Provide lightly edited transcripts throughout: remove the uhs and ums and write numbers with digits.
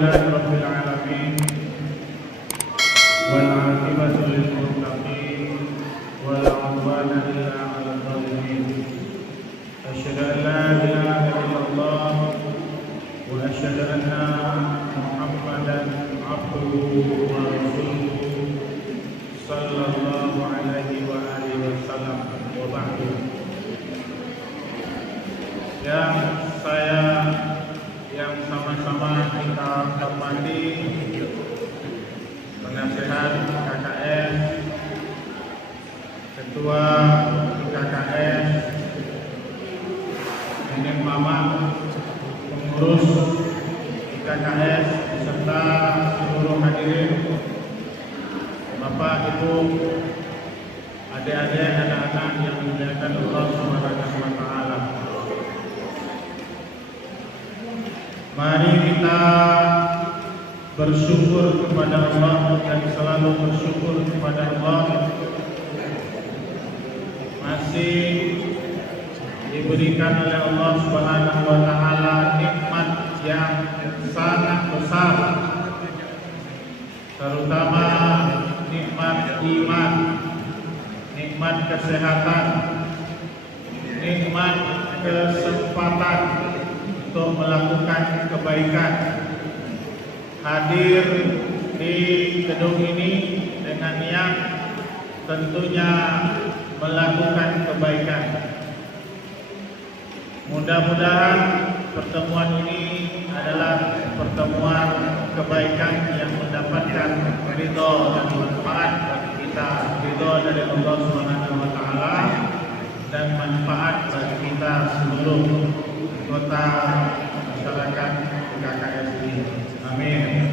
Alhamdulillahi Rabbil Alamin, wal aqibatu lil muttaqin, wala udwana illa 'alal zalimin. Asyhadu an la ilaha illallah wa asyhadu anna Muhammadan abduhu wa rasuluhu sallallahu alaihi wa alihi wasallam, wa ba'du. Yang sama-sama kita hormati penasehat KKS, ketua KKS, nenek mama, pengurus KKS serta seluruh hadirin, Bapak, Ibu, adik-adik, anak-anak yang dimuliakan Allah Subhanahu wa taala. Mari kita bersyukur kepada Allah dan selalu bersyukur kepada Allah. Masih diberikan oleh Allah Subhanahu wa taala nikmat yang sangat besar, terutama nikmat iman, nikmat kesehatan, nikmat kesempatan untuk melakukan kebaikan. Hadir di gedung ini dengan niat tentunya melakukan kebaikan. Mudah-mudahan pertemuan ini adalah pertemuan kebaikan yang mendapatkan ridho dan manfaat bagi kita, ridho dari Allah Subhanahu wa taala dan manfaat bagi kita seluruh kota masyarakat KKS ini. Amin.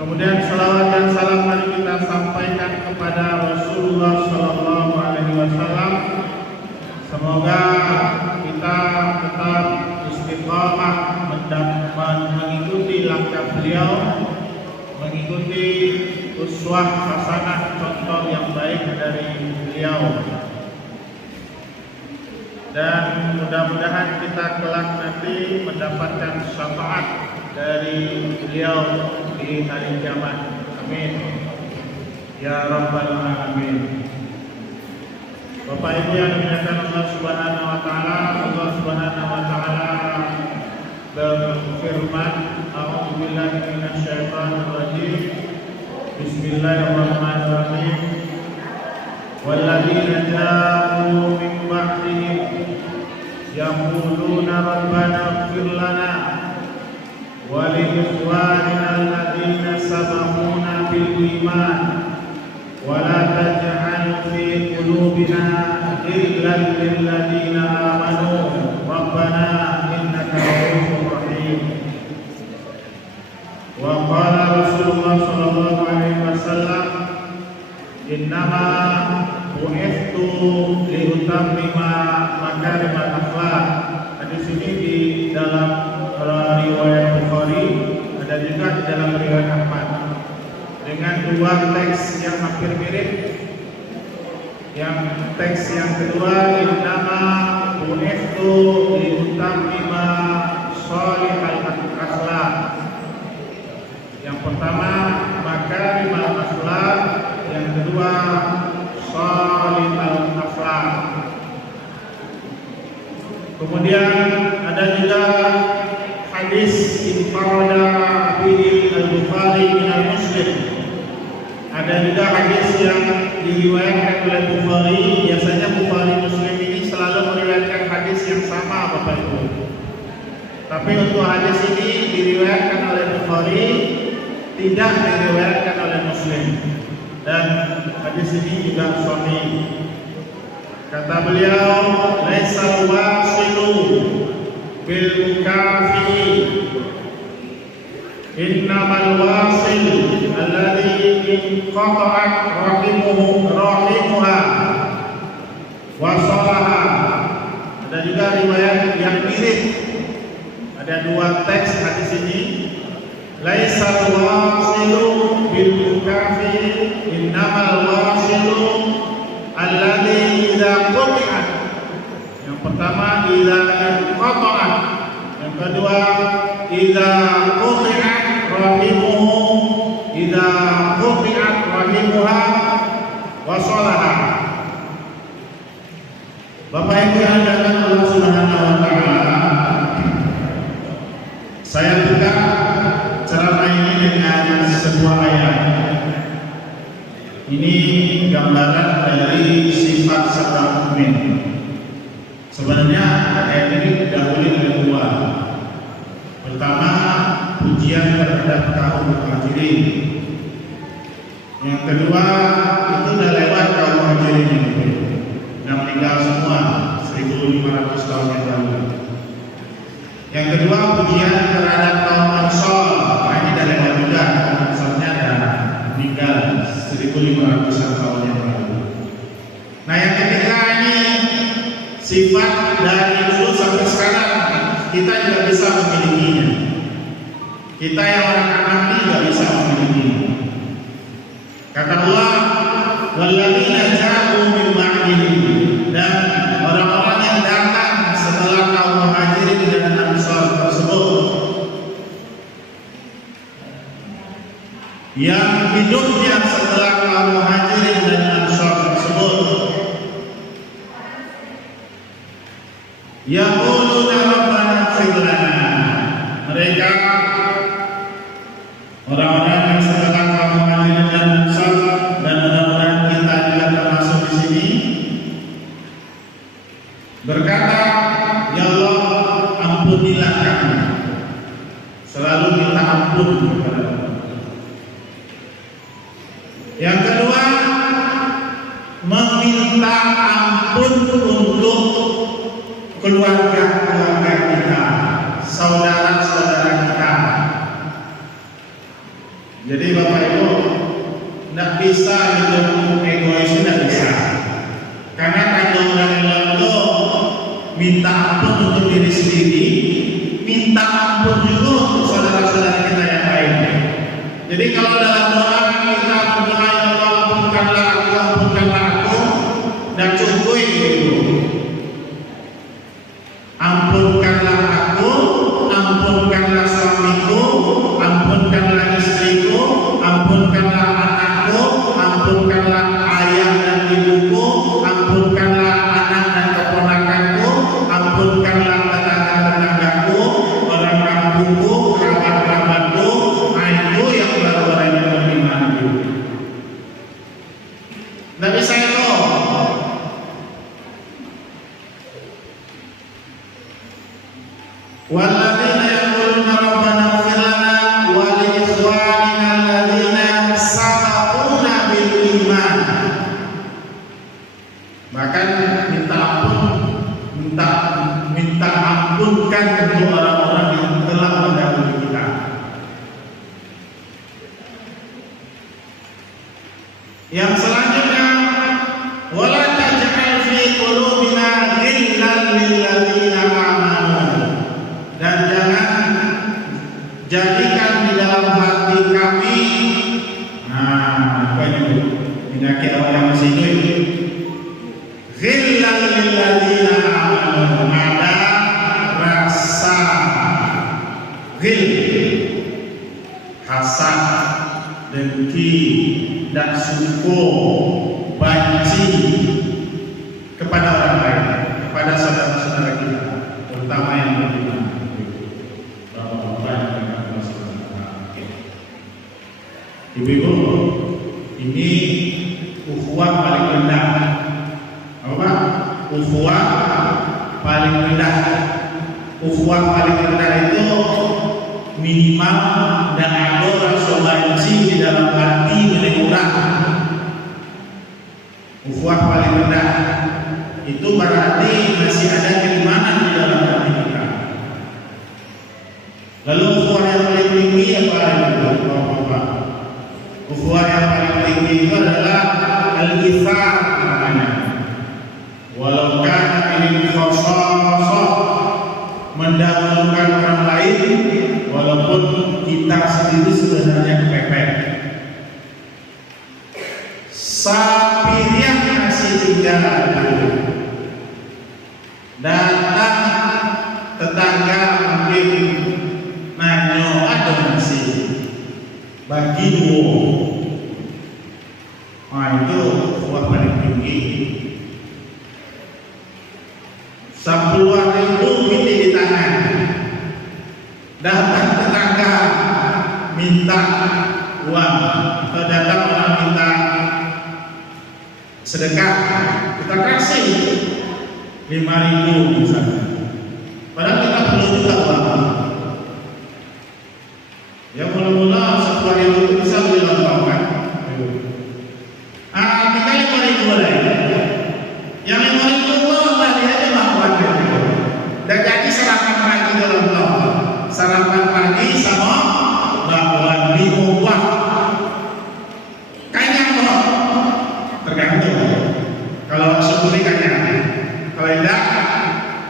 Kemudian salawat dan salam mari kita sampaikan kepada Rasulullah Sallallahu Alaihi Wasallam. Semoga kita tetap istiqamah mengikuti langkah beliau, mengikuti uswah hasanah, contoh yang baik dari beliau. Dan mudah-mudahan kita kelak nanti mendapatkan syafaat dari beliau di hari kiamat. Amin ya rabbal alamin. Bapak Ibu yang dimuliakan Allah Subhanahu wa taala, Allah Subhanahu wa taala berfirman, a'udzubillahi minasyaitonir rajim. Bismillahirrahmanirrahim. Walladzina ja'u min ba'dihim yaquluna rabbana ighfir lana wa li ikhwanina alladzina sabaquna bil iman wa la taj'al fi qulubina ghillan lil ladzina amanu rabbana innaka ra'ufur rahim. Wa qala Rasulullah sallallahu alaihi wasallam, innama bu'ithtu liutammima makarimal akhlaq. Hadis ini di dalam riwayat Bukhari, ada juga di dalam riwayat Ahmad, dengan dua teks yang hampir mirip. Yang teks yang kedua, innama bu'ithtu liutammima shalihal akhlaq. Yang pertama makarimal akhlaq, yang kedua shalihal akhlaq. Kemudian ada juga hadis infarada bihi al-Bukhari min al-Muslim. Ada juga hadis yang diriwayatkan oleh Bukhari. Biasanya Bukhari Muslim ini selalu meriwayatkan hadis yang sama, Bapak Ibu. Tapi untuk hadis ini diriwayatkan oleh Bukhari, tidak diriwayatkan oleh Muslim. Dan hadis ini juga sahih. Kata beliau, laisal wasilu bil mukafi, innamal wasil alladhi inqata'at rahimuha wasalaha. Ada juga riwayat yang mirip. Ada dua teks hadis ini. Laisal wasilu bil mukafi, innamal wasilu alladhi idza quti'at. Yang pertama idza inqata'at, yang kedua idza quti'at rahimuhu idza quti'at rahimuha wasalaha. Bapak Ibu yang dimuliakan Allah Subhanahu wa taala, saya buka ceramah ini dengan sebuah ayat. Ini gambaran dari sifat seorang mukmin. Sebenarnya ayat ini didahului oleh dua. Pertama, pujian terhadap kaum muhajirin. Yang kedua, itu udah lewat kaum muhajirin ini. Yang meninggal semua 1500 tahun yang lalu. Yang kedua, pujian terhadap kaum Ansor. Nah, ini udah lewat juga. Ansornya ada meninggal 1500 tahun yang lalu. Nah, yang ketiga ini sifat dari dulu sampai sekarang kita juga bisa memilikinya. Kita yang orang mati juga bisa memilikinya. Kata Allah, walladzina ja'u min ba'dihim, dan orang-orang yang datang setelah kaum muhajirin dan ansor tersebut, yang hidupnya setelah kaum muhajirin dan ansor tersebut, yaquluna rabbana ighfir lana, mereka orang-orang yang setelah kaum muhajirin dan ansor, dan mudah-mudahan kita juga termasuk di sini, berkata, ya Allah, ampunilah kami. Selalu minta ampun kepada Allah. Yang kedua, meminta ampun untuk keluarga-keluarga kita, saudara-saudara kita. Jadi Bapak Ibu, tidak bisa hidup egois, tidak bisa. Karena kata orang itu minta ampun untuk diri sendiri, minta ampun juga untuk saudara-saudara kita yang lain. Jadi kalau dalam doa kita berdoa, ya Allah, ampunkanlah aku, dan cukup itu. Ampunkanlah aku, ampunkanlah suamiku, ampunkanlah istriku, ampunkanlah anakku, ampunkanlah ayah dan ibuku, ampunkanlah anak dan keponakanku, ampunkanlah tetangga-tetanggaku, orang kampungku, kerabat-kerabatku, aku yang baru-baru ini beriman itu. Tidak bisa itu. Walladzina yaquluna rabbana ighfir lana wa li ikhwanina alladzina sabaquna bil iman. Bahkan minta ampunkan untuk orang-orang yang telah mendahului kita. Yang selanjutnya, wala taj'al fi qulubina ghillan lil ladzina amanu, dan jangan jadikan di dalam hati kami, apa itu? Penyakit orang yang masih hidup. Ghillan lil ladzina amanu, ada rasa ghil, hasad, dengki, dan suko, banci kepada orang lain, kepada saudara-saudara kita, terutama yang beriman. Ibu-ibu, ini ukhuwah paling rendah. Apa? Ukhuwah paling rendah. Ukhuwah paling rendah itu minimal dan ada rasa benci di dalam hati paling kurang. Ukhuwah paling rendah itu berarti masih ada keimanan di dalam hati kita. Lalu ukhuwah yang paling tinggi apa itu? Ukhuwah yang paling tinggi itu adalah al-ithar namanya. Walau kana min khasasah, mendahulukan orang lain walaupun kita sendiri sebenarnya kepepet. Sapiriah masih tinggal datang tetangga mungkin nanyo adonasi bagi dua. Nah itu kuah paling tinggi. 10.000 kita di tangan. Datang tetangga minta uang, atau datang orang minta sedekah, kita kasih 5.000 misalnya. Padahal kita perlu juga uang. Ya mula-mula 10.000 itu bisa beli lontong kan? Kita 5.000 boleh. Yang 5.000 Allah dia aja makan gitu. Dan jadi sarapan pagi di lontong, sarapan pagi sama bakwan 5 buah. Kayaknya kok tergantung. Kalau syukuri kayaknya, kalau tidak,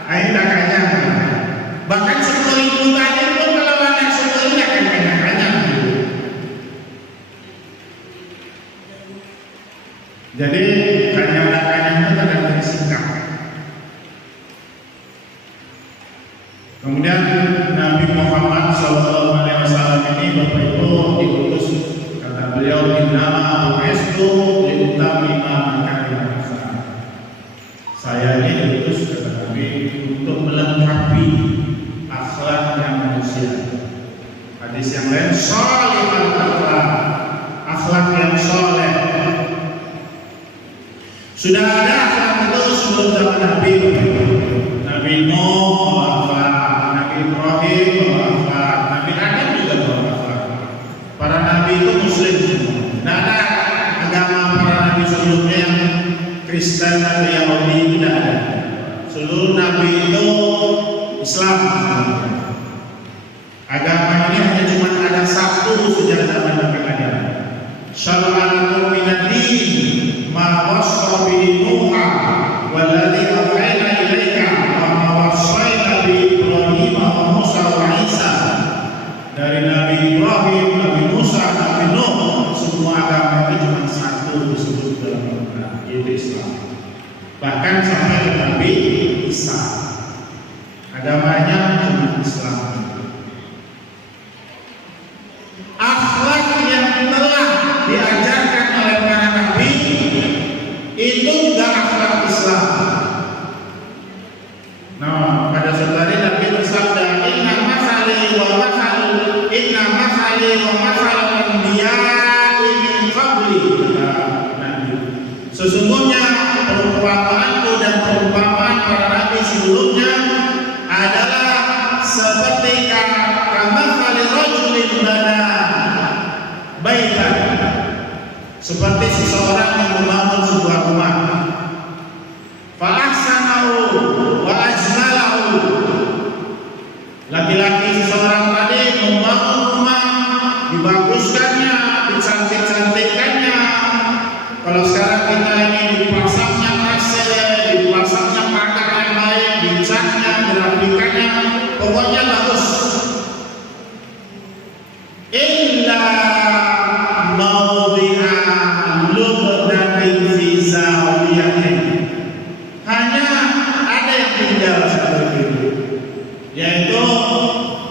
tidak kayaknya. Bahkan 10.000 tadi pun kalau ada syukuri akan kayaknya. Jadi kayaknya itu tergantung sikap. Kemudian Nabi Muhammad SAW ini Bapak Ibu diutus, kata beliau, innama bu'istu liutammima makarimal akhlaq. Saya ini diutus, kata Nabi, untuk melengkapi akhlaknya manusia. Hadis yang lain, sholihul akhlaq, akhlak yang soleh. Sudah ada akhlak itu sebelum zaman Nabi. Nabi Nuh akhlak, Nabi Ibrahim akhlak, Nabi Adam juga akhlak. Para nabi itu muslim semua. Tidak ada agama para nabi sebelumnya yang Kristen atau Yahudi, tidak ada. Seluruh nabi itu Islam. Agama ini hanya cuma ada satu sejak zaman Nabi Adam. Syara'alakum minad-din ma wassa bihi Nuha walladzi awhayna ilaika wa ma wassayna bi Ibrahim wa Musa wa Isa. Dari Nabi Ibrahim, Nabi Musa, Nabi Nuh, semua agama itu cuma satu disebut dalam Al-Quran, yaitu Islam. Bahkan sampai ke Nabi Isa, agamanya cuma Islam. Akhlak yang telah diajarkan oleh para nabi itu juga akhlak Islam. Nah, pada saat Nabi bersabda, inna masali wa masal anbiya'i min qabli. Sesungguhnya perumpamaanku dan perumpamaan para nabi sebelumnya adalah seperti kamathali rajulin bana baitan, seperti seseorang yang membangun sebuah rumah. Fa ahsanahu wa ajmalahu. Laki-laki seseorang tadi membangun rumah, dibaguskannya, dicantik-cantikkannya. Kalau sekarang kita ini dipasangnya AC, dipasangnya pagar yang baik, dicatnya, dirapikannya, pokoknya bagus. Illa maudhi'a lubnatin fi zawiyatin. Hanya ada yang tinggal seperti itu, yaitu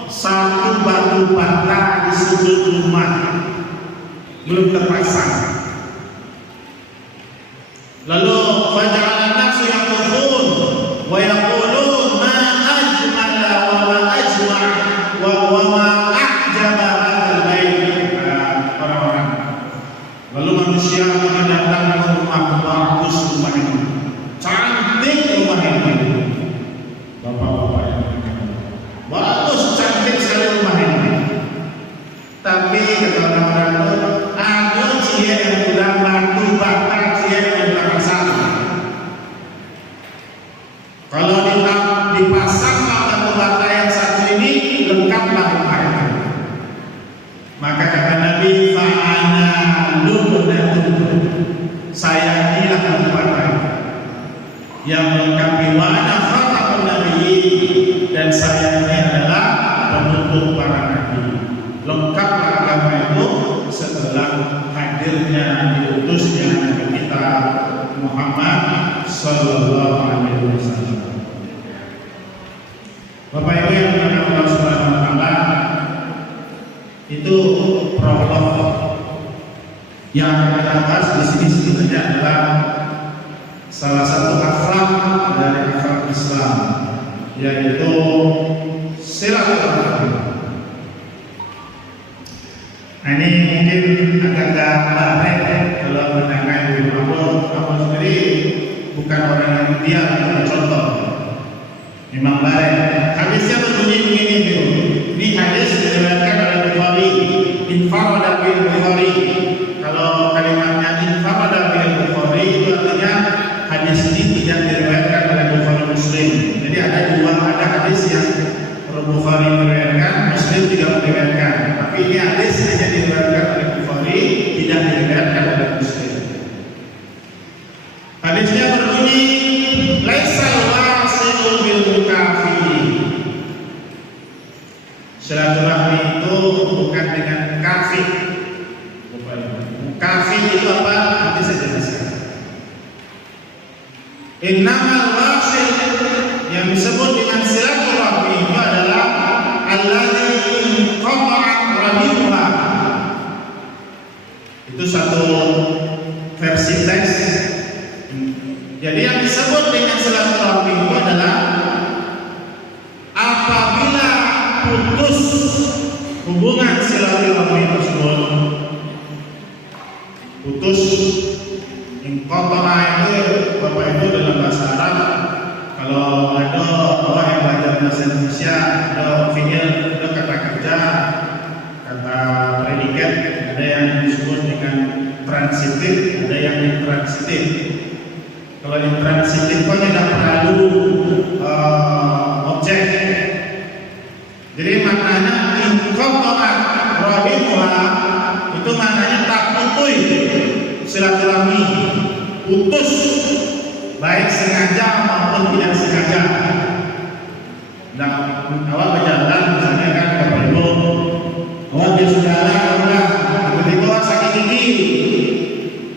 satu batu bata di sudut rumah belum terpasang. Lalu faja'ala an-nasu yaqulun wa yaqulun ma ajmala wa ma ajma' wa ma a'jaba hadzal bait. Orang-orang. Lalu manusia mendatangkan rumah bagus, rumah ini cantik, rumah ini. Bapak-bapak yang bagus, cantik sekali rumah ini. Tapi kata orang-orang itu ada cia yang sudah batu bata, cia yang sudah pasang. Kalau dipasang batu bata yang satu ini, lengkaplah rumah itu. Maka kata Nabi, fa'ana lubnatun, saya inilah batu bata yang melengkapi wa ana khatamun nabiyyin, dan saya ini adalah penutup para nabi. Lengkaplah agama itu setelah hadirnya, diutusnya Nabi kita Muhammad sallallahu alaihi wasallam. Bapak Ibu yang dimuliakan Allah Subhanahu wa taala, Itu prolog yang kita bahas di sini sebenarnya adalah salah satu akhlak dari akhlak Islam, yaitu silaturahmi. Nah, ini mungkin agak-agak aneh kalau mendengar Abu sendiri bukan orang yang ideal untuk contoh. Memang baik. Hadisnya berbunyi begini dulu. Ini hadis diriwayatkan oleh Bukhari. Infarada bil Bukhari. Kalau kalimatnya infarada bil Bukhari itu artinya hadis ini tidak diriwayatkan oleh Bukhari Muslim. Jadi ada hadis yang Bukhari meriwayatkan, Muslim tidak meriwayatkan. Tapi ini hadis hanya diriwayatkan oleh Bukhari, tidak diriwayatkan oleh Muslim. Hadisnya berbunyi, laisal wasilu bil mukafi. Silaturahmi itu bukan dengan kafir. Kafir itu apa? Nanti saya jelaskan. Innamal wasil yang disebut dengan silaturahmi itu adalah alladzi qata'at rahimuha. Itu satu versi teks. Jadi yang disebut dengan silaturahmi itu adalah apabila putus hubungan silaturahmi tersebut, putus. Inqata'a itu Bapak Ibu dalam bahasa Arab, kalau ada orang yang belajar bahasa Indonesia, ada fi'il, ada kata kerja, kata predikat, ada yang disebut dengan transitif, ada yang intransitif. Kalau intransitif itu tidak perlu objek. Jadi maknanya inqata'at rahimuha itu maknanya tak putus silaturahmi, putus, baik sengaja maupun tidak sengaja. Nah, awak berjalan misalnya kan Bapak Ibu, awak dia sudah lah, tiba-tiba awak sakit gigi,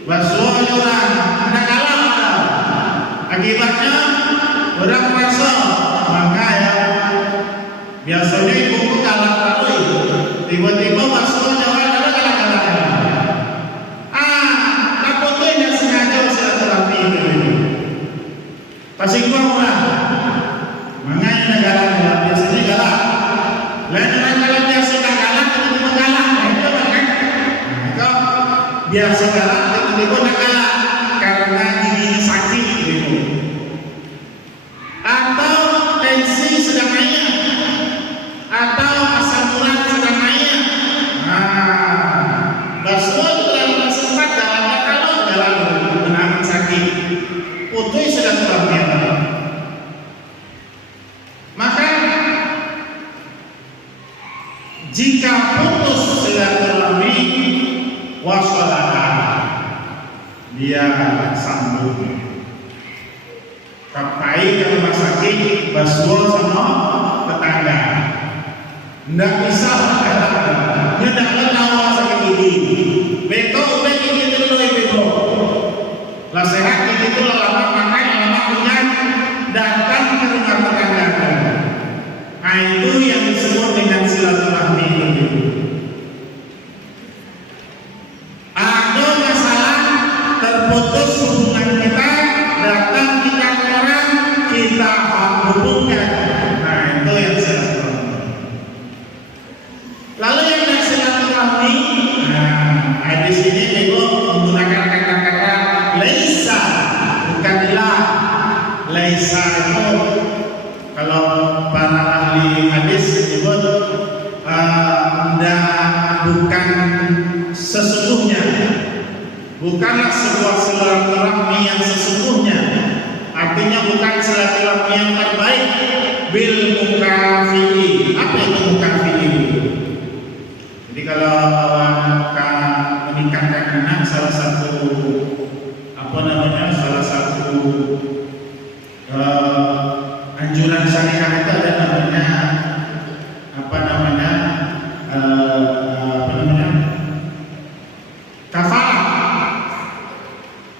basuh orang, tidak kalah. Akibatnya orang merasa, maka ya biasanya ibu kalah terus, tiba-tiba basuh orang ada kalah-kalah. Pasti gua mulai, makanya negara biasanya galak. Lain orang kalau biasa galak, tiba-tiba galak, itu kan? Itu biasa galak, tiba-tiba galak karena giginya sakit, gitu. Atau tensi sedang naik, atau asam urat sedang naik. Nah, basuh dalam sempat galak kalau galak benar sakit. Putus silaturahmi. Maka jika putus silaturahmi, wasalaha, dia sambung. Kapai ke rumah sakit, basuh sama tetangga. Tidak bisa berkata, dia tidak tahu sakit gigi. Beto udah gigi dulu ibu. Lah sehat itu lama makan, lama punya, datang ke rumah tetangga. Nah itu yang disebut dengan silaturahmi. Ada masalah, terputus hubungan kita, datang kita ke orang, kita hubungkan. Nah itu yang silaturahmi. Lalu yang tidak silaturahmi, nah di sini ibu menggunakan kata-kata laisa, bukan ilah. Laisa itu kalau para ahli hadis menyebut bukan sesungguhnya, bukanlah sebuah silaturahmi yang sesungguhnya. Artinya bukan silaturahmi yang terbaik. Bil mukafi. Apa itu mukafi? Jadi kalau awak menikahkan anak, salah satu salah satu anjuran syariah itu ada namanya kafarah.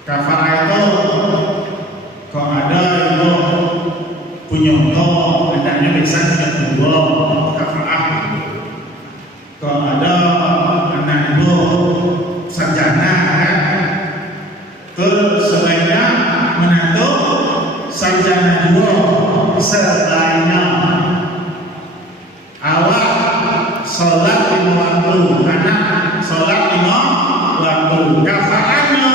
Kafarah itu kok ada itu punya adanya bisa tidak kafarah. Kalau ada dua sebanyak awak sholat 5 waktu, anak sholat 5 waktu. Kafaannya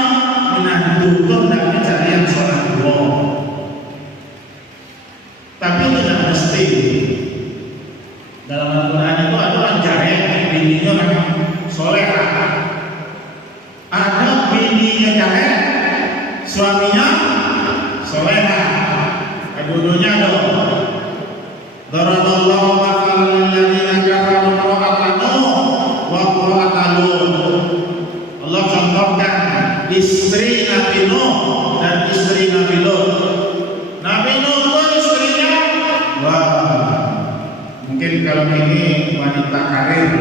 menantukan dan pencarian sholat dua. Tapi itu tidak mesti. Dalam Al-Quran itu ada orang jahil, bininya orang soleh. Ada bininya jahil, suaminya soleh. Kedua-duanya ada. Daraballahu mathalan lil ladzina kafaru imra'atan Nuh wa imra'atan Lut. Allah contohkan istri Nabi Nuh dan istri Nabi Lut. Nabi Nuh itu istrinya, wah, mungkin kalau ini wanita karir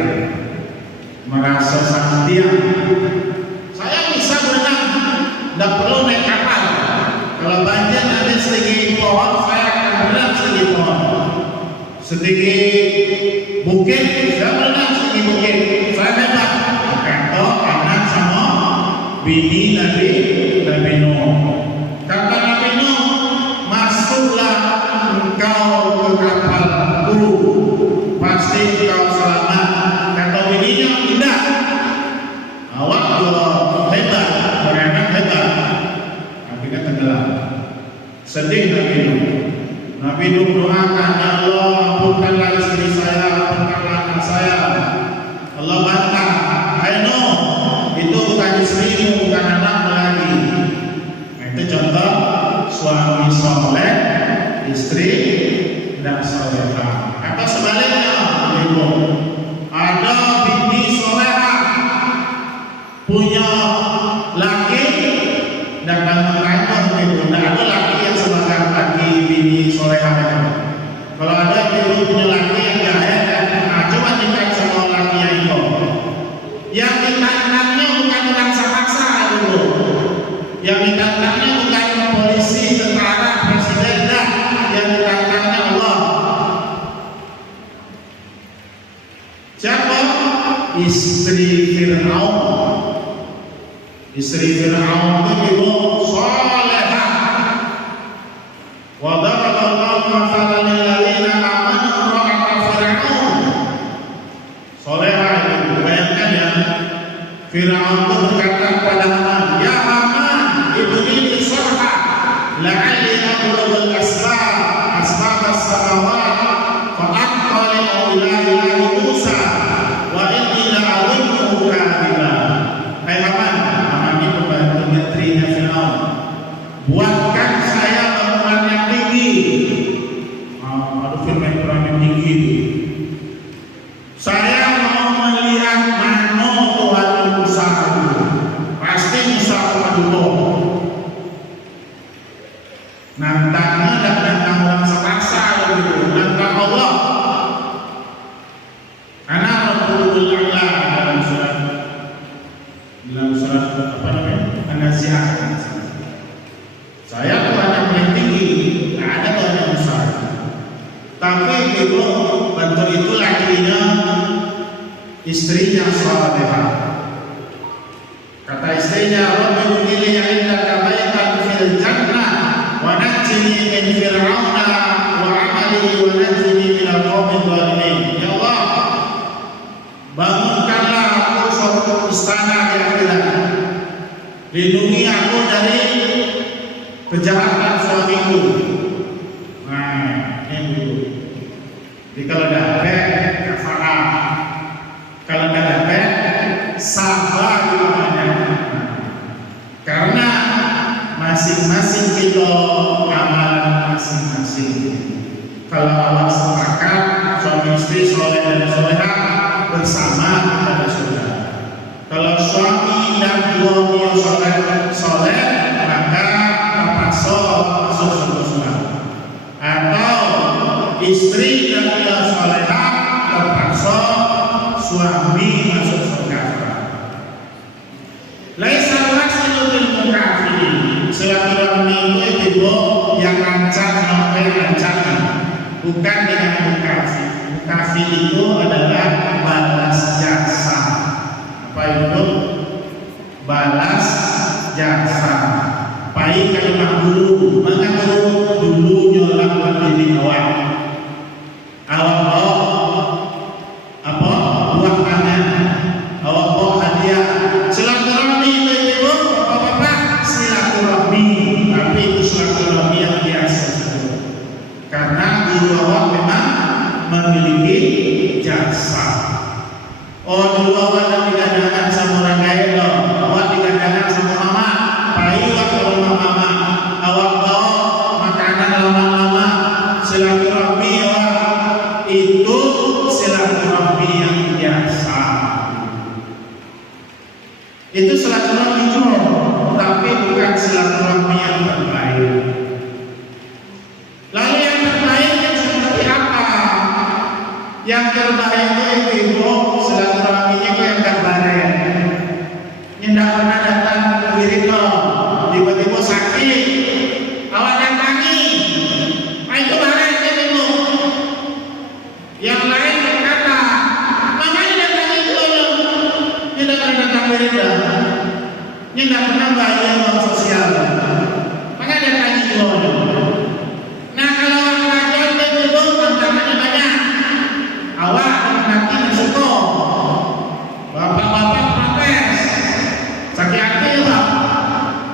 merasa sangat saya bisa berenang, tidak perlu naik kapal. Kalau banjir nanti sedikit pohon, saya akan berenang sedikit pohon. Sedikit bukit, saya berenang sedikit bukit. Saya bebas. Kata anak sama bini Nabi Nuh. Kata Nabi Nuh, masuklah engkau ke kapalku, pasti engkau selamat. Kata bininya, tidak. Awak hebat, berenak hebat. Akhirnya tenggelam. Sedih Nabi Nuh. Nabi Nuh doakan, ya Allah, ampunkanlah istri saya, ampunkanlah anak saya. Allah bantah, hai Nuh, itu bukan istrimu, bukan anakmu lagi. Nah, itu contoh suami soleh, istri tidak solehah. Atau sebaliknya, ibu, ada bini solehah, punya laki, dan kantor itu, tidak ada laki yang sebagai laki bini solehah. Kalau ada ibu punya laki yang jahil, coba nikah sama laki yang itu. Yang minta-minta bukan orang saksa dulu. Yang minta-minta bukan polisi, tentara, presiden, dah. Yang minta-minta Allah. Siapa? Istri Fir'aun. Istri Fir'aun itu salehah. Wa daraballahu mathalan lil ladzina amanu imra'ata Fir'aun. Salehah itu, bayangkan ya. Fir'aun itu berkata kepada Haman, ya Haman, ibni sarha la'alli ablughu al-asbab as-samawat fa attali'u ila ilahi Musa wa inni la'adhunnuhu kadhiba. Hai Haman, Haman itu pembantu menterinya Fir'aun, buatkan saya bangunan yang tinggi. Ada firman Quran yang tinggi. Saya mau melihat mana Tuhan Musa. Pasti Musa kepada nantangnya dan nantang orang sekasa begitu, nantang Allah. Ana Rabbul A'la dalam surat apa namanya? An-Nazi'ah. Saya Tuhan yang paling tinggi, tidak ada Tuhan yang besar. Tapi itu bentuk itu lakinya, istrinya salehah. Kata istrinya, Rabbi udili indaka baitan fil jannah wa najjini min fir'auna wa amalihi wa najjini minal qawmidh dhalimin. Ya Allah, bangunkanlah aku suatu istana di akhirat. Lindungi aku dari kejahatan suamiku. Nah, ini dulu. Jadi kalau dapat kafarah, kalau tidak dapat sabar namanya. Karena masing-masing kita amalan masing-masing. Kalau Allah sepakat suami istri soleh dan solehah bersama pada surga. Kalau suami dan dua soleh maka masuk surga. Atau istri dan dia solehah terpaksa suami masuk surga. Laisa al-wasilu bil mukafirin. Silaturahmi itu yang rancang sampai rancang, bukan dengan mukafir. Mukafir itu adalah balas jasa. Apa itu? Balas jasa. Baik kalimat dulu, maka dulunya lakukan diri awak bawa apa buah tangan, awak bawa hadiah. Silaturahmi itu ibu bapak-bapak, silaturahmi, tapi itu silaturahmi yang biasa saja. Karena guru awak memang memiliki jasa. Oh dulu awak digandakan sama orang kaya loh, awak digandakan sama mama, payuak ke rumah mama, awak bawa makanan lama-lama, silaturahmi awak itu silaturahmi yang biasa. Itu silaturahmi juga, tapi bukan silaturahmi yang terbaik. Lalu yang terbaik yang seperti apa? Yang terbaik itu ibu silaturahminya itu yang terbaik. Yang tidak pernah datang ke wirid loh, tiba-tiba sakit, awak datangi, itu barang kan ibu. Yang lain berkata, makanya datangi itu loh, tidak pernah datang wirid loh, tidak pernah bayar uang sosial, makanya datangi itu loh. Nah kalau orang belajar itu tantangannya banyak. Awak nanti masuk bapak-bapak protes sakit hati pak.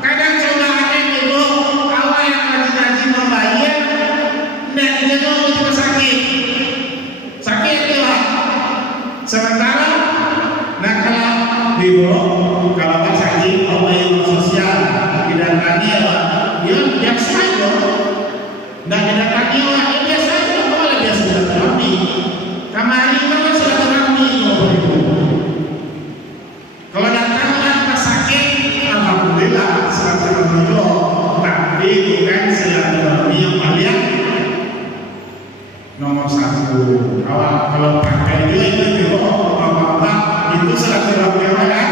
Kadang cobaannya ibu awak yang rajin-rajin membayar dan dia mau juga sakit itu pak. Sementara nah kalau ibu kalau pak sakit mau bayar sosial tidak lagi ya pak, dia biasa aja tidak lagi pak, biasa aja malah biasa silaturahmi. Kamari kan silaturahmi kalau datang pas sakit alhamdulillah silaturahmi itu, tapi bukan silaturahmi yang paling nomor satu. Kalau pakai juga itu apa itu silaturahmi yang paling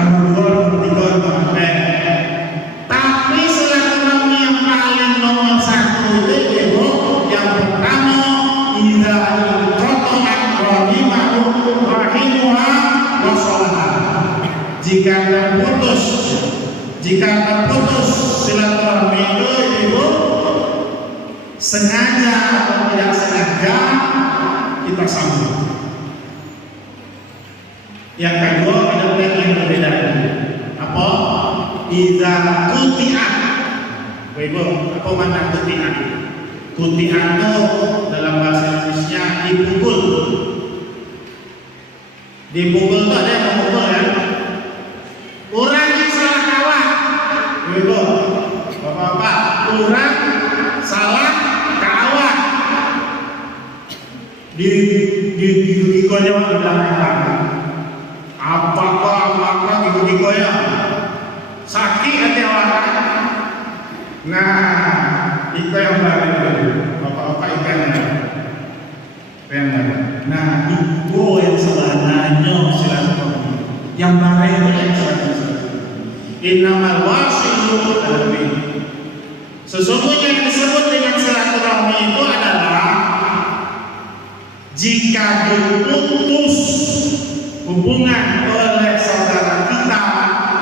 nomor 2, nomor 3, nomor 4. Tapi silaturahmi yang paling nomor satu itu yang pertama jika terputus silaturahmi itu ibu sengaja atau tidak sengaja kita sambung. Yang kedua ada yang berbeda. Apa? Idza quti'at. Ibu, apa makna quti'at? Quti'at itu dalam bahasa Indonesia dipukul. Dipukul itu ada yang memukul kan? Orang yang salah kawan, ibu, bapak-bapak, orang salah kawan, di-gikonya waktu belakang. Apakah giko-gikonya sakit hati awak? Nah, itu yang baru, bapak-bapak ikannya. Nah, itu yang sebenarnya silaturahmi. Yang baru itu yang silaturahmi. Innamal wasilu alami. Sesungguhnya yang disebut dengan silaturahmi itu adalah jika diputus hubungan oleh saudara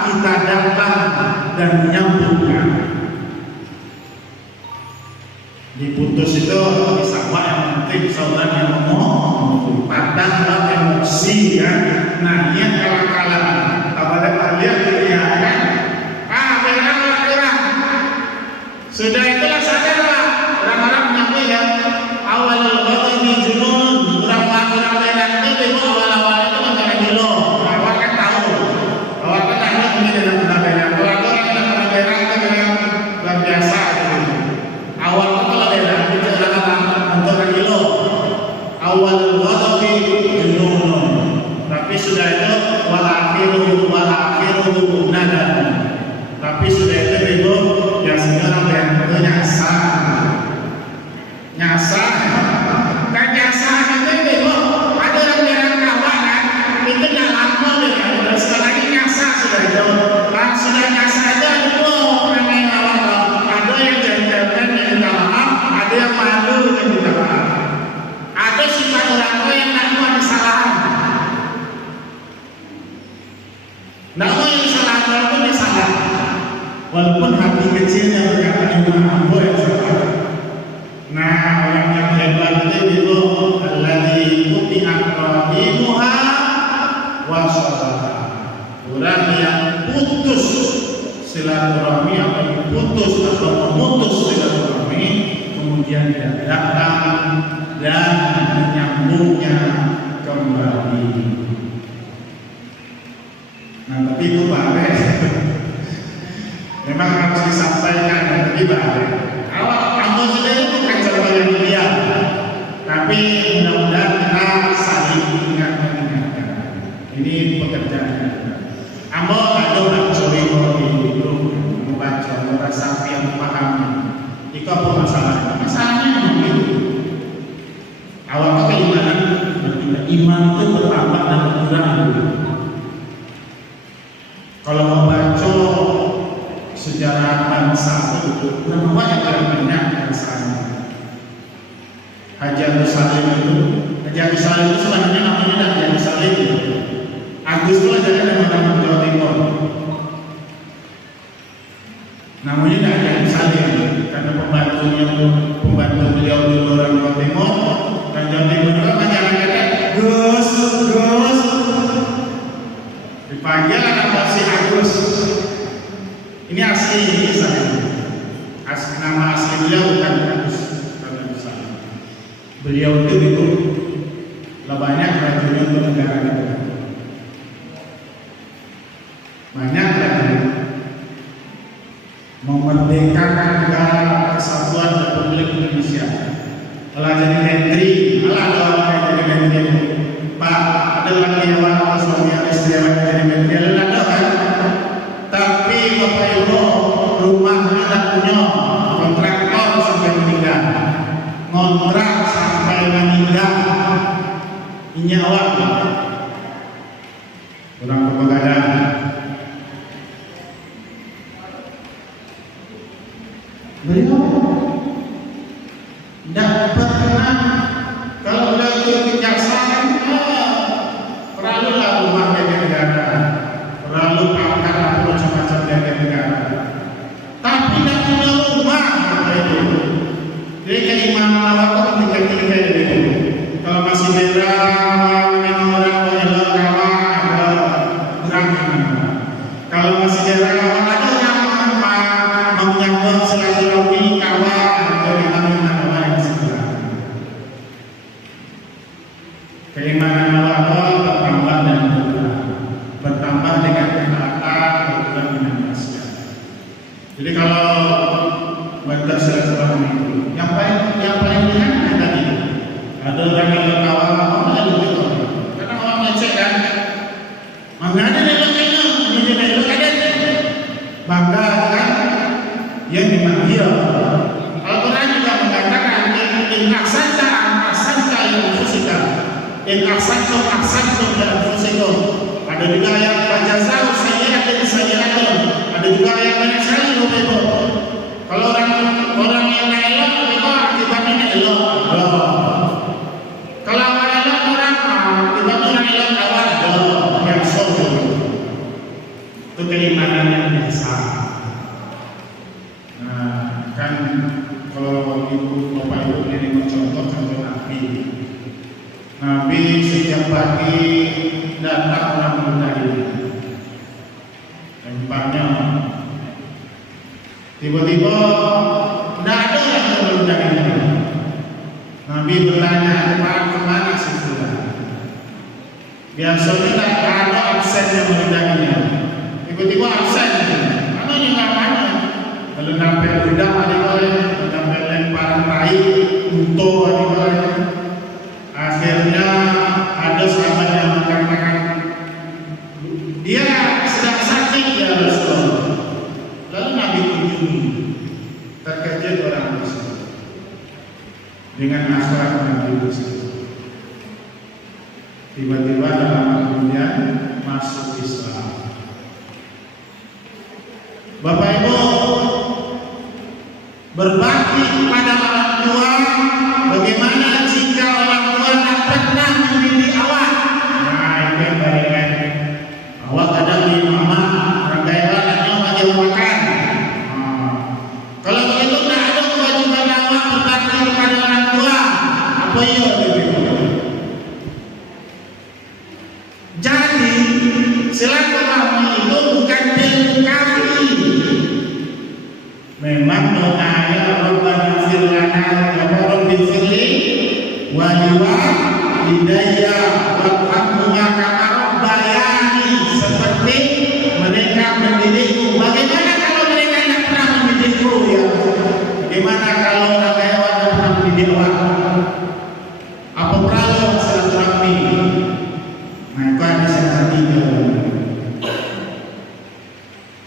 kita datang dan menyambungkan. Diputus itu bisa yang penting saudara yang ngomong, padahal emosi kan. Nah yang kalah-kalah apalagi lihat ya kan, berang sudah itulah sadar lah orang-orang menyambut ya awal ghadabi junun, orang berang itu awal-awal itu kan kayak gilo, awal kan tahu ini dalam berang, kalau orang dalam berang itu memang luar biasa gitu. Awal itu kalau berang itu adalah untuk orang gilo, awal ghadabi junun, tapi sudah itu walakhiru nada, tapi sudah itu ibu yang sekarang yang nyasar kan nyasar itu ibu ada orang bilang kawan itu nggak lama deh sekali lagi nyasar sudah itu kan sudah nyasar itu ada dua orang yang kawan ada yang jantan yang minta maaf, ada yang malu yang minta maaf, ada sifat orang tua yang tak mau disalahan. Nama yang salah walaupun disalah, walaupun hati kecilnya berkata yang maaf yang salah. Nah, orang yang hebat itu alladzi quti'at rahimuha wa shalaha. Orang yang putus silaturahmi atau putus atau memutus silaturahmi, kemudian dia datang dan menyambungnya kembali. Nah, tapi itu baik. Memang harus disampaikan, tapi baik. Kalau kamu sendiri bukan contoh yang ideal, tapi mudah-mudahan kita saling mengingatkan. Ini pekerjaan kita. Ambo ada baca di grup, membaca orang sapi yang memahami. Itu apa masalahnya? Masalahnya begitu. Awalnya keimanan, iman itu bertambah dan berkurang. Kalau membaca sejarah bangsa itu namanya banyak bangsanya. Haji Agus Salim itu sebenarnya namanya Haji Agus Salim. Agus itu adalah nama Jawa Timur. Namanya Haji Agus Salim karena pembantu beliau di orang Jawa Timur, dan Jawa Timur juga masyarakatnya Gus. Dipanggil nama si Agus. Ini asli saya. Nama asli beliau bukan Agus Salim. Beliau itu banyak rajinnya untuk negara kita. Banyak lagi memerdekakan negara kesatuan Republik Indonesia. Kalau jadi menteri, kalau jadi menteri, Pak ada lagi yang suami istri yang jadi menteri, ada kan? Tapi Bapak Ibu rumahnya tak punya, kontraktor sampai meninggal, ngontrak sampai meninggal, nyawa orang kebegadaan. Beliau tidak pernah, kalau beliau itu kejaksaan, terlalulah rumah jaga negara, terlalu pangkat atau macam-macam jaga negara. Tapi tidak punya rumah itu. Jadi keimanan awak itu ketika itu. Kalau masih beda, memang orang elok kawan, kurang gimana. Kalau masih beda kawan ada yang menyambut silaturahmi kawan, dari kawan yang sebelah. Keimanan awak bertambah dan bertambah dengan ketaatan, berkurang dengan maksiat. Jadi kalau bentuk silaturahmi itu, yang paling ringan tadi. Ada orang yang berkawan, mana begitu? Karena orang ngecek kan, mengada dalam ini, menjadi elok ada, bangga kan, yang dimanggil. Al-Quran juga mengatakan, in ahsanta yang fusika, in ahsantum dalam fusiko. Ada juga yang fajazau sayyi'atun, ada juga yang banyak sekali begitu. Kalau orang yang elok, itu akibatnya elok. Kalau orang elok awal yang sombong, itu keimanan yang biasa. Nah, kan kalau bapak ibu ini mencontoh Nabi. Nabi setiap pagi datang orang muda ini, tempatnya tiba-tiba tidak ada yang muda ini. Nabi bertanya, Pak, kemana si fulan? Biasanya tak ada absen yang menundangnya. Tiba-tiba absen, mana yang nggak mana? Kalau sampai udang ada sampai lemparan tai, untuk ada. Akhirnya ada sahabat yang mengatakan, dia sedang sakit ya Rasulullah. Lalu Nabi kunjungi, terkejut orang tersebut dengan akhlak Nabi tersebut. Tiba-tiba dalam kemudian masuk Islam. Bapak Ibu, berbakti kepada orang tua, bagaimana jika orang tua tak pernah mendidik awak? Nah, itu yang baik. Awak kadang di mama, orang kaya anaknya wajib makan. Kalau begitu tak ada kewajiban awak berbakti kepada Memang doanya Rabbana fir lana wa rabbifirli wa liwalidayya warhamhuma kama rabbayani, seperti mereka mendidikku. Bagaimana kalau mereka tidak pernah mendidikku ya? Bagaimana kalau anak hewan tidak pernah mendidik awak? Apa perlu silaturahmi? Maka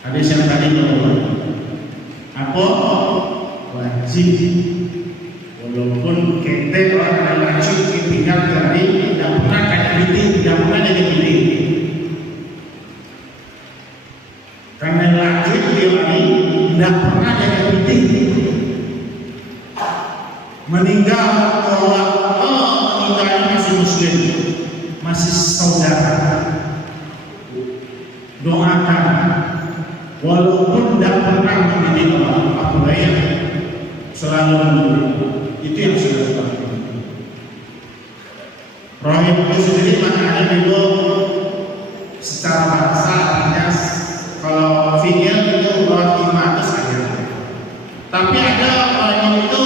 hadis yang tadi apa? Wajib. Walaupun kita orang wajib tinggal dari tidak pernah kayak bidik, tidak pernah jadi bidik. Karena wajib dia ini tidak pernah jadi bidik. Meninggal bahwa meninggalnya masih muslim, masih saudara. Doakan. Walaupun tidak pernah mendidik orang, apa baik selalu mendidik. Itu yang sudah dilakukan. Rahim itu sendiri maknanya itu secara bahasa artinya kalau fi'il itu rahimah itu saja. Tapi ada orang itu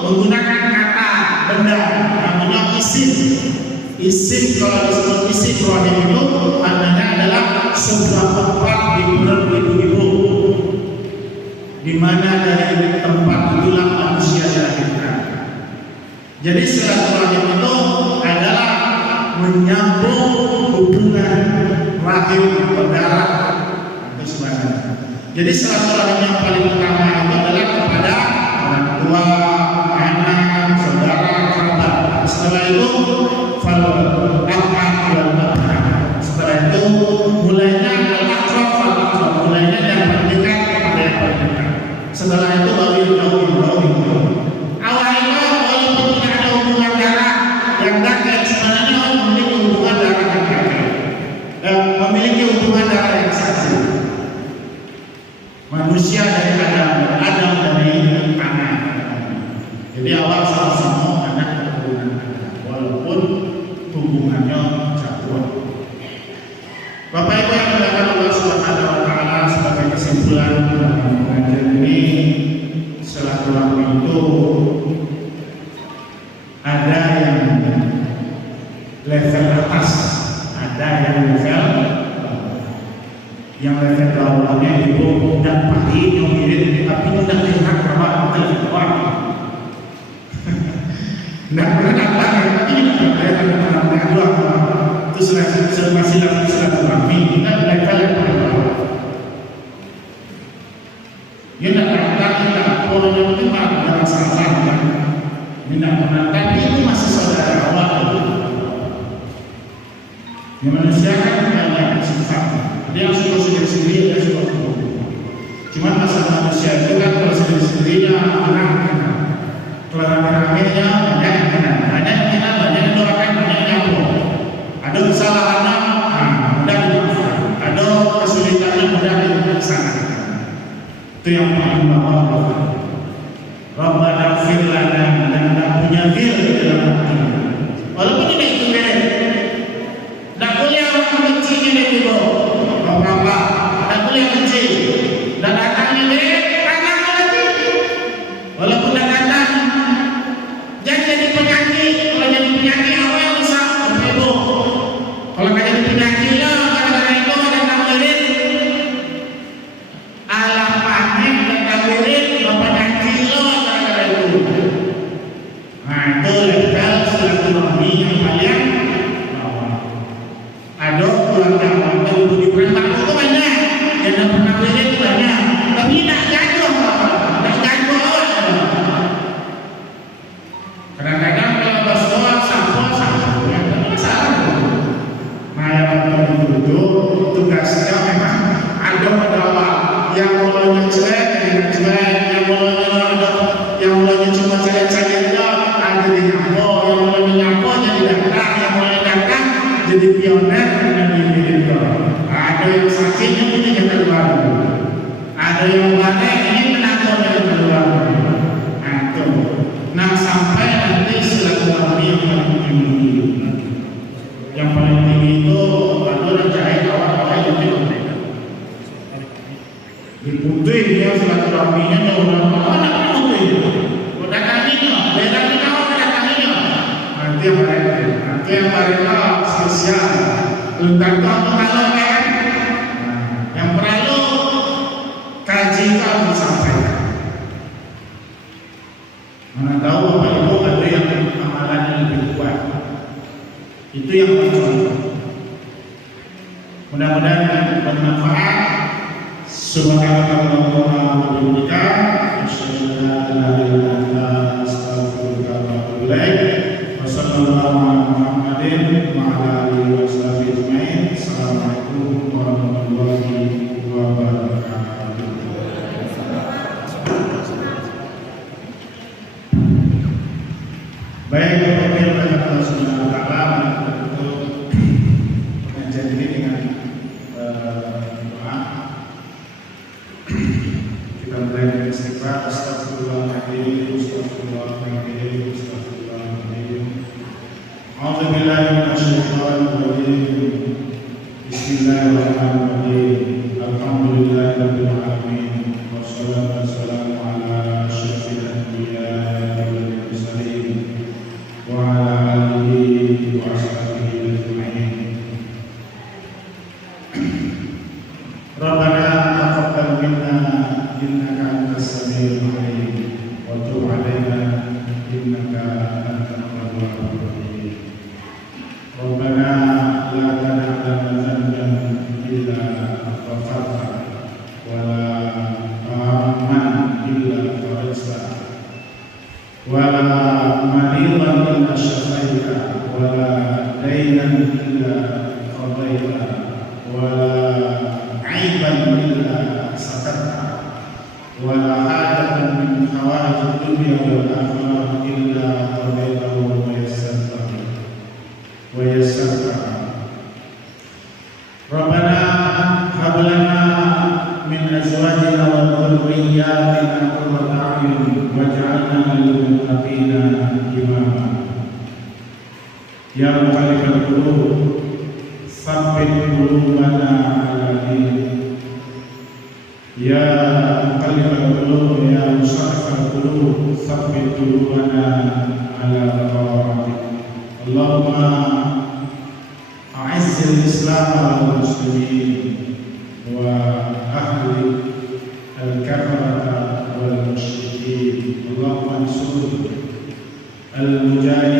menggunakan kata benda namanya isim. Isim kalau disebut isim rahim itu maknanya adalah sebuah tempat di perut ibu-ibu, di mana dari tempat itulah manusia dilahirkan. Jadi silaturahim itu adalah menyambung hubungan rahim berdarah itu sebenarnya. Jadi silaturahim yang paling utama itu adalah kepada orang tua, anak, saudara, kerabat. Setelah itu setelah itu mulainya mulainya yang paling dekat kepada yang paling dekat. Setelah itu baru awalnya walaupun tidak ada hubungan darah yang dekat, sebenarnya memiliki hubungan darah yang dekat, memiliki hubungan darah yang satu. Manusia dari Adam dari anak. Jadi awal sama-sama anak keturunan, walaupun hubungannya jauh. Bapak Ibu yang dimuliakan Allah Subhanahu wa taala, sebagai kesimpulan dalam pengajian ini, silaturahmi itu ada yang level atas, ada yang level bawahnya itu tidak pahit yang mirip, tapi tidak lihat kawan kita kawan. Tidak pernah datang, tapi tidak pernah itu masih silaturahmi. Kita level yang paling bawah. Dia tidak datang, tidak polanya itu ada masalah kan? Tidak pernah, tapi itu masih saudara awal. Yang manusia kan banyak sifat. Dia yang suka sendiri, dia suka sendiri. Cuma masalah manusia itu kan kalau sendiri-sendirinya anak. Kalau rame-ramenya banyak yang kena, banyak yang doakan, banyak yang nyambung. Ada kesalahannya, mudah dimaafkan. Ada kesulitannya, mudah dilaksanakan. Itu yang paling bawah. Rabbana fir lana, dan tidak punya fil di dalam hati. Walaupun tidak itu beres, tidak boleh orang bencinya dari itu. Apa-apa, tidak boleh benci. Dan datangnya beres, tangan lagi. Walaupun tidak datang, jangan jadi penyakit. Kalau jadi penyakit awal bisa ibu. Kalau nggak jadi penyakit lah, gara-gara itu datang beres. Alam panen datang beres, bapak nyakit lah gara-gara itu. Nah itu level silaturahmi yang paling bawah. Ada keluarga warga untuk diperintah itu banyak, yang tidak pernah beres banyak, tapi tidak gaduh awal. Kadang-kadang kalau bersoal sampul ya tidak salah. Malah itu tugasnya memang ada pada yang mulanya jelek, yang mulanya cuma jelek-jelek ada di nyampo, yang mulanya nyampo jadi datang, yang mulanya datang jadi pioner dan dibidik. Ada yang sakitnya punya yang keluar, ada yang banyak ini menanggung yang keluar. Nah sampai nanti silaturahmi yang paling tinggi. Yang paling tinggi itu kalau jahit awal-awal itu mereka. Diputuin dia silaturahminya jauh mana kamu itu? Udah kangennya, beda kita udah kangennya. Nanti yang mereka spesial. Tentang apa kalau kan? Yang perlu kaji itu disampaikan. Mana tahu apa itu ada yang amalannya lebih kuat. Itu yang tercontoh. Mudah-mudahan bermanfaat. Subhanallah wa bihamdika asyhadu an la ilaha illa anta astaghfiruka wa atubu ilaik. Wassallallahu ala Muhammadin wa ala alihi washabihi ajmain. Assalamualaikum warahmatullahi wabarakatuh. Baik, pemirsa Allah Subhanahu wa taala, untuk pengajian ini dengan doa kita mulai dengan istighfar. Astagfirullahaladzim, astagfirullahaladzim, astagfirullahaladzim. A'udzubillahi minasyaitonir rajim. Bismillahirrahmanirrahim. Alhamdulillahirabbil alamin. Wassalatu wassalamu ala asyrofil anbiya'i wal mursalin wa ala alihi wa ashabihi ajma'in. Rabbana taqabbal minna innaka antas samiul alim wa tub 'alaina innaka antat tawwabur rahim. Rabbana la tad'a lana dhanban illa ghafarta wa la hamman illa farajta wa la maridan illa shafaita wa la daynan illa qadaita wa la aiban illa satarta wa la hajatan min hawaijid dunya wal akhirah illa qadaitahu wa yassarta. Rabbana hab lana min azwajina wa dhurriyyatina qurrata a'yun waj'alna lil muttaqina imama. Ya muqallibal qulub tsabbit qulubana ala dinik. Ya muqallibal qulub ya musarrifal qulub tsabbit qulubana ala ta'atik. Allahumma a'izzil Islam wal muslimin wa ahli al-kafarata wal musyrikin. Allahumma ansur al-mujahidin